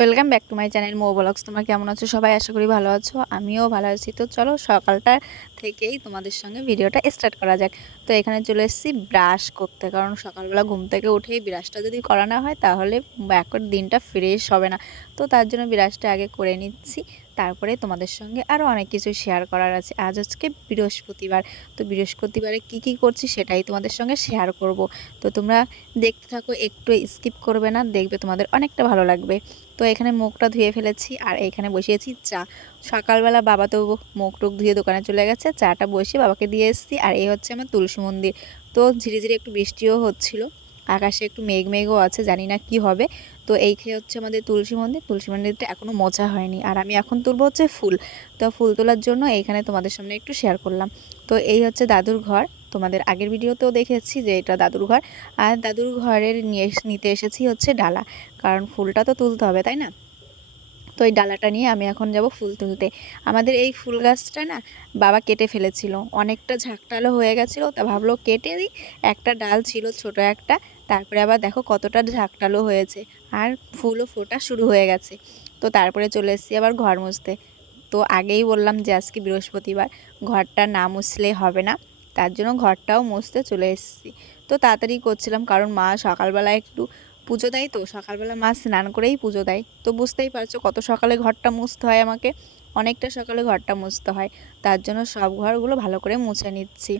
Welcome back to my channel মো blogs. তোমরা কেমন আছো সবাই? আশা করি ভালো আছো, আমিও ভালো আছি। তো চলো সকালটা থেকেই তোমাদের সঙ্গে ভিডিওটা স্টার্ট করা যাক। তো এখানে চলে এসেছি ব্রাশ করতে, কারণ সকালবেলা ঘুম থেকে উঠেই ব্রাশটা যদি করা না হয় তাহলে ব্যাকওয়ার্ড দিনটা ফ্রেশ হবে না। তো তার জন্য ব্রাশটা আগে করে নিচ্ছি, তারপরে তোমাদের সঙ্গে আরও অনেক কিছু শেয়ার করার আছে। আজ আজকে বৃহস্পতিবার, তো বৃহস্পতিবারে কি করছি সেটাই তোমাদের সঙ্গে শেয়ার করব। তো তোমরা দেখতে থাকো, একটু স্কিপ করবে না, দেখবে তোমাদের অনেকটা ভালো লাগবে। তো এখানে মুখটা ধুয়ে ফেলেছি আর এখানে বসিয়েছি চা। সকালবেলা বাবা তো মুখ টুক ধুয়ে দোকানে চলে গেছে, চাটা বসিয়ে বাবাকে দিয়ে এসেছি। আর এই হচ্ছে আমার তুলসী মন্দির। তো ধীরে ধীরে একটু বৃষ্টিও হচ্ছিল, আকাশে একটু মেঘও আছে, জানি না কি হবে। তো এইখানে হচ্ছে আমাদের তুলসী মন্দির। তুলসী মন্দিরটা এখনও মোছা হয়নি আর আমি এখন তুলবো হচ্ছে ফুল। তো ফুল তোলার জন্য এইখানে তোমাদের সামনে একটু শেয়ার করলাম। তো এই হচ্ছে দাদুর ঘর। তোমাদের আগের ভিডিওতেও দেখেছি যে এটা দাদুর ঘর। আর দাদুর ঘরের নিতে এসেছি হচ্ছে ডালা, কারণ ফুলটা তো তুলতে হবে, তাই না? তো এই ডালাটা নিয়ে আমি এখন যাব ফুল তুলতে। আমাদের এই ফুল গাছটা না বাবা কেটে ফেলেছিল, অনেকটা ঝাঁকটালো হয়ে গেছিলো, তা ভাবলো কেটে দিই। একটা ডাল ছিল ছোট একটা, তারপরে আবার দেখো কতটা ঝাঁকটালো হয়েছে আর ফুলও ফোটা শুরু হয়ে গেছে। তো তারপরে চলে এসেছি আবার ঘর মুছতে। তো আগেই বললাম যে আজকে বৃহস্পতিবার, ঘরটা না মুছলে হবে না, তার জন্য ঘরটাও মুছতে চলে এসেছি। তো তাড়াতাড়ি করছিলাম, কারণ মা সকালবেলা একটু পুজো দেয়, তো সকালবেলা মা স্নান করেই পুজো দেয়। তো বুঝতেই পারছো কত সকালে ঘরটা মুছতে হয় আমাকে, অনেকটা সকালে ঘরটা মুছতে হয়। তার জন্য সব ঘরগুলো ভালো করে মুছে নিচ্ছি।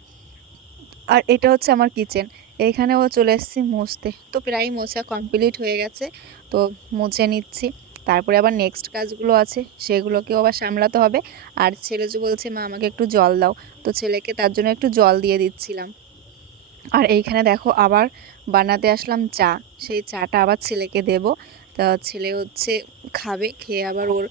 আর এটা হচ্ছে আমার কিচেন, এইখানেও চলে এসেছি মুছতে। তো প্রায় মোছা কমপ্লিট হয়ে গেছে, তো মুছে নিচ্ছি। তারপরে আবার নেক্সট কাজগুলো আছে, সেগুলোকেও আবার সামলাতে হবে। আর ছেলে যে বলছে মা আমাকে একটু জল দাও, তো ছেলেকে তার জন্য একটু জল দিয়ে দিচ্ছিলাম। আর এইখানে দেখো আবার বানাতে আসলাম চা, সেই চাটা আবার ছেলেকে দেব। তা ছেলে হচ্ছে খাবে, খেয়ে আবার ওর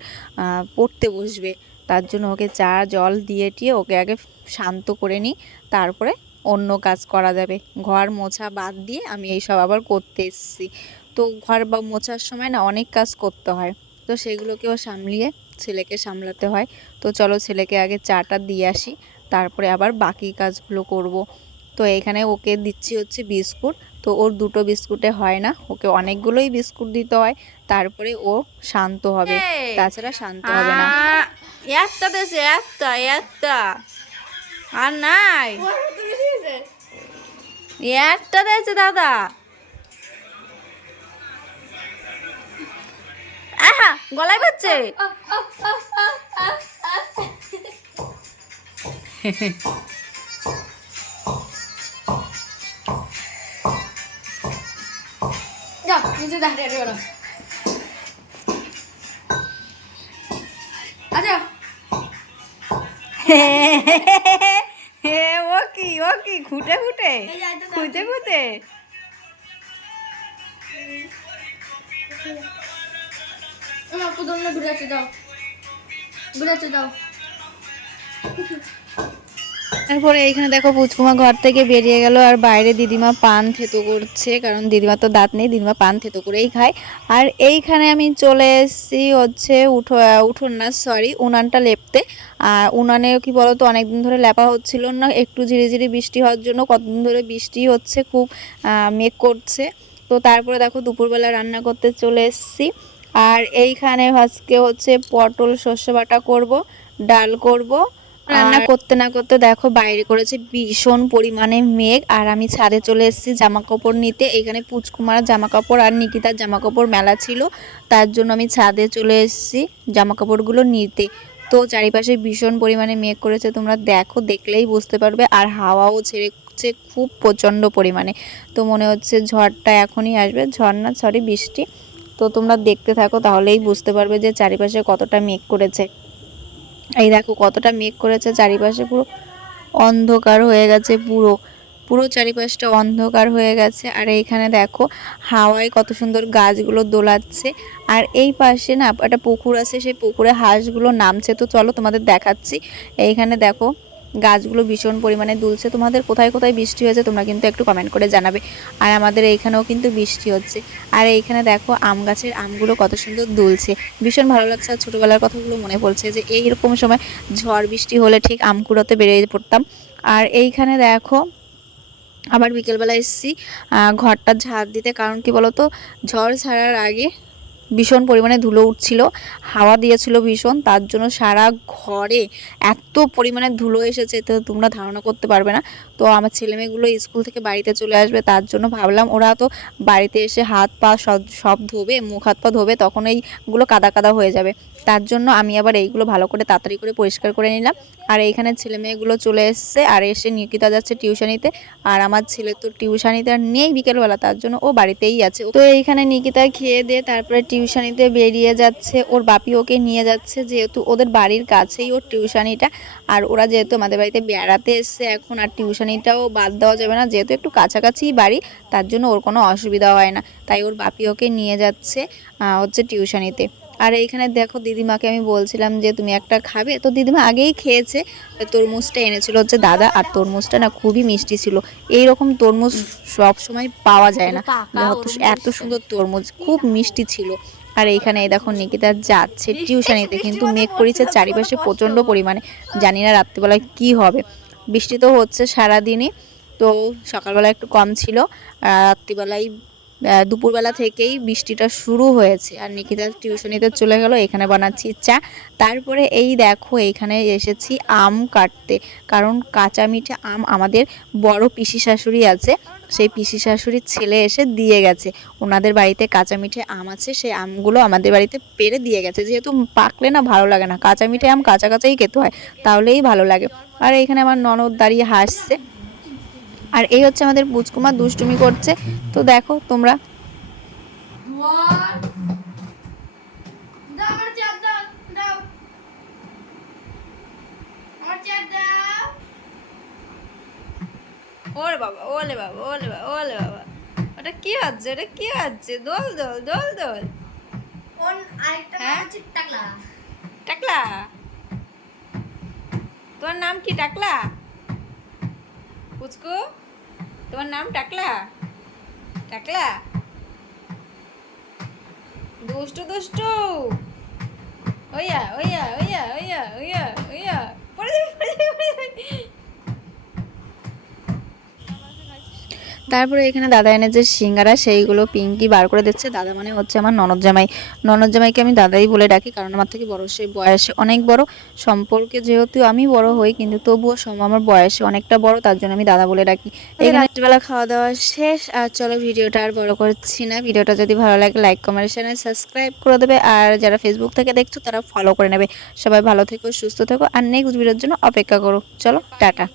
পড়তে বসবে, তার জন্য ওকে চা জল দিয়ে টিয়ে ওকে আগে শান্ত করে নিই, তারপরে অন্য কাজ করা যাবে। ঘর মোছা বাদ দিয়ে আমি এইসব আবার করতে এসেছি। তো ঘর বা মোছার সময় না অনেক কাজ করতে হয়, তো সেগুলোকেও সামলিয়ে ছেলেকে সামলাতে হয়। তো চলো ছেলেকে আগে চাটা দিয়ে আসি, তারপরে আবার বাকি কাজগুলো করব। তো এখানে ওকে দিচ্ছি হচ্ছে বিস্কুট। তো ওর দুটো বিস্কুটে হয় না, ওকে অনেকগুলোই বিস্কুট দিতে হয়, তারপরে ও শান্ত হবে, তাছাড়া শান্ত হবে না। একটা দেশে একটা একটা আর নাই, একটা দিয়েছে দাদা। আহা গলায় বাজছে। যাও নিচে দাঁড়িয়ে করো। আচ্ছা ও কি খুঁটে খুঁটে খুঁটে খুঁটে ঘুরেছে দাও, ঘুরেছে দাও। তারপরে এইখানে দেখো পুচকুমা ঘর থেকে বেরিয়ে গেল, আর বাইরে দিদিমা পান থেতো করছে, কারণ দিদিমা তো দাঁত নেই, দিদিমা পান থেতো করেই খায়। আর এইখানে আমি চলে এসেছি হচ্ছে উঠোন না সরি উনানটা লেপতে। আর উনানে কি বলতো অনেকদিন ধরে লেপা হচ্ছিল না, একটু ঝিরিঝিরি বৃষ্টি হওয়ার জন্য, কতদিন ধরে বৃষ্টি হচ্ছে, খুব মেঘ করছে। তো তারপরে দেখো দুপুরবেলা রান্না করতে চলে এসেছি। আর এইখানে আজকে হচ্ছে পটল সর্ষে বাটা করব, ডাল করব। রান্না করতে না করতে দেখো বাইরে করেছে ভীষণ পরিমাণে মেঘ, আর আমি ছাদে চলে এসেছি জামা কাপড় নিতে। এখানে পুচকুমার জামা কাপড় আর নিকিতার জামা কাপড় মেলা ছিল, তার জন্য আমি ছাদে চলে এসেছি জামা কাপড়গুলো নিতে। তো চারিপাশে ভীষণ পরিমাণে মেঘ করেছে, তোমরা দেখো, দেখলেই বুঝতে পারবে। আর হাওয়াও ছেড়েছে খুব প্রচণ্ড পরিমাণে, তো মনে হচ্ছে ঝড়টা এখনই আসবে, ঝড় না সরি বৃষ্টি। তো তোমরা দেখতে থাকো, তাহলেই বুঝতে পারবে যে চারিপাশে কতটা মেঘ করেছে। এই দেখো কতটা মেঘ করেছে, চারিপাশে পুরো অন্ধকার হয়ে গেছে, পুরো পুরো চারিপাশটা অন্ধকার হয়ে গেছে। আর এইখানে দেখো হাওয়ায় কত সুন্দর গাছগুলো দোলাচ্ছে। আর এই পাশে না একটা পুকুর আছে, সেই পুকুরে হাঁসগুলো নামছে, তো চলো তোমাদের দেখাচ্ছি। এইখানে দেখো গাছগুলো ভীষণ পরিমাণে দুলছে। তোমাদের কোথায় কোথায় বৃষ্টি হয়েছে তোমরা কিন্তু একটু কমেন্ট করে জানাবে। আর আমাদের এইখানেও কিন্তু বৃষ্টি হচ্ছে। আর এইখানে দেখো আম গাছের আমগুলো কত সুন্দর দুলছে, ভীষণ ভালো লাগছে। আর ছোটোবেলার কথাগুলো মনে পড়ছে যে এইরকম সময় ঝড় বৃষ্টি হলে ঠিক আম কুড়োতে বেরিয়ে পড়তাম। আর এইখানে দেখো আবার বিকেলবেলা এসেছি ঘরটা ঝাড় দিতে, কারণ কি বলতো ঝড় ছাড়ার আগে ভীষণ পরিমাণে ধুলো উঠছিল, হাওয়া দিয়েছিল ভীষণ, তার জন্য সারা ঘরে এত পরিমাণে ধুলো এসেছে তো তোমরা ধারণা করতে পারবে না। তো আমার ছেলেমেয়েগুলো স্কুল থেকে বাড়িতে চলে আসবে, তার জন্য ভাবলাম ওরা তো বাড়িতে এসে হাত পা সব সব ধোবে, মুখ হাত পা ধোবে, তখন এইগুলো কাদা কাদা হয়ে যাবে। তার জন্য আমি আবার এইগুলো ভালো করে তাড়াতাড়ি করে পরিষ্কার করে নিলাম। আর এইখানে ছেলেমেয়েগুলো চলে এসছে, আর এসে নিকিতা যাচ্ছে টিউশনিতে, আর আমার ছেলে তো টিউশনিতে আর নেই বিকেলবেলা, তার জন্য ও বাড়িতেই আছে। তো এইখানে নিকিতা খেয়ে দিয়ে তারপরে টিউশনিতে বেরিয়ে যাচ্ছে, ওর বাপি ওকে নিয়ে যাচ্ছে, যেহেতু ওদের বাড়ির কাছেই ওর টিউশনিটা। আর ওরা যেহেতু আমাদের বাড়িতে বেড়াতে এসছে এখন, আর টিউশনিটাও বাদ দেওয়া যাবে না, যেহেতু একটু কাছাকাছিই বাড়ি, তার জন্য ওর কোনো অসুবিধা হয় না, তাই ওর বাপি ওকে নিয়ে যাচ্ছে হচ্ছে টিউশনিতে। আর এইখানে দেখো দিদিমাকে আমি বলছিলাম যে তুমি একটা খাবে, তো দিদিমা আগেই খেয়েছে। তরমুজটা এনেছিল হচ্ছে দাদা, আর তরমুজটা না খুবই মিষ্টি ছিল। এইরকম তরমুজ সব সময় পাওয়া যায় না, এত সুন্দর তরমুজ, খুব মিষ্টি ছিল। আর এইখানে এই দেখো নিকিতা যাচ্ছে টিউশনিতে, কিন্তু মেঘ করেছে চারিপাশে প্রচণ্ড পরিমাণে, জানি না রাত্রিবেলায় কি হবে। বৃষ্টি তো হচ্ছে সারাদিনই, তো সকালবেলা একটু কম ছিল, রাত্রিবেলায় দুপুরবেলা থেকেই বৃষ্টিটা শুরু হয়েছে। আর নিকিতা টিউশনিতে চলে গেল, এখানে বানাচ্ছি চা। তারপরে এই দেখো এইখানে এসেছি আম কাটতে, কারণ কাঁচা মিঠে আম আমাদের বড় পিসি শাশুড়ি আছে, সেই পিসি শাশুড়ির ছেলে এসে দিয়ে গেছে। ওনাদের বাড়িতে কাঁচা মিঠে আম আছে, সেই আমগুলো আমাদের বাড়িতে পেড়ে দিয়ে গেছে, যেহেতু পাকলে না ভালো লাগে না, কাঁচা মিঠে আম কাঁচা কাঁচাই খেতে হয়, তাহলেই ভালো লাগে। আর এইখানে আমার ননদ দাঁড়িয়ে হাসছে, আর এই হচ্ছে আমাদের পুচকুমা দুষ্টুমি করছে। তো দেখো তোমরা। ওরে বাবা, ওলে বাবা, ওলে বাবা, ওলে বাবা, ওটা কি হচ্ছে, ওটা কি হচ্ছে, দোল দোল দোল দোল। হ্যাঁ টাকলা, তোমার নাম কি টাকলা? পুচকু, তোমার নাম টাকলা? টাকলা দুষ্টু দুষ্টু, ওইয়া ওইয়া ওইয়া ওইয়া ওইয়া ওইয়া, পড়ে যাবে পড়ে যাবে পড়ে যাবে। তারপরে এখানে দাদা এনেছে সিঙ্গারা, সেইগুলো পিঙ্কি বার করে দিচ্ছে। দাদা মানে হচ্ছে আমার ননদ জামাই, ননদ জামাইকে আমি দাদাই বলে ডাকি, কারণ আমার থেকে বড়, সে বয়সে অনেক বড়, সম্পর্কে যেহেতু আমি বড় হই কিন্তু তবুও আমার বয়সে অনেকটা বড়, তার জন্য আমি দাদা বলে ডাকি। এখানে রাত্রিবেলা খাওয়া দাওয়া শেষ, আর চলো ভিডিওটা আর বড় করছি না। ভিডিওটা যদি ভালো লাগে লাইক কমেন্ট চ্যানেল সাবস্ক্রাইব করে দেবে, আর যারা ফেসবুক থেকে দেখছো তারা ফলো করে নেবে। সবাই ভালো থেকো, সুস্থ থেকো, আর নেক্সট ভিডিওর জন্য অপেক্ষা করো। চলো টাটা।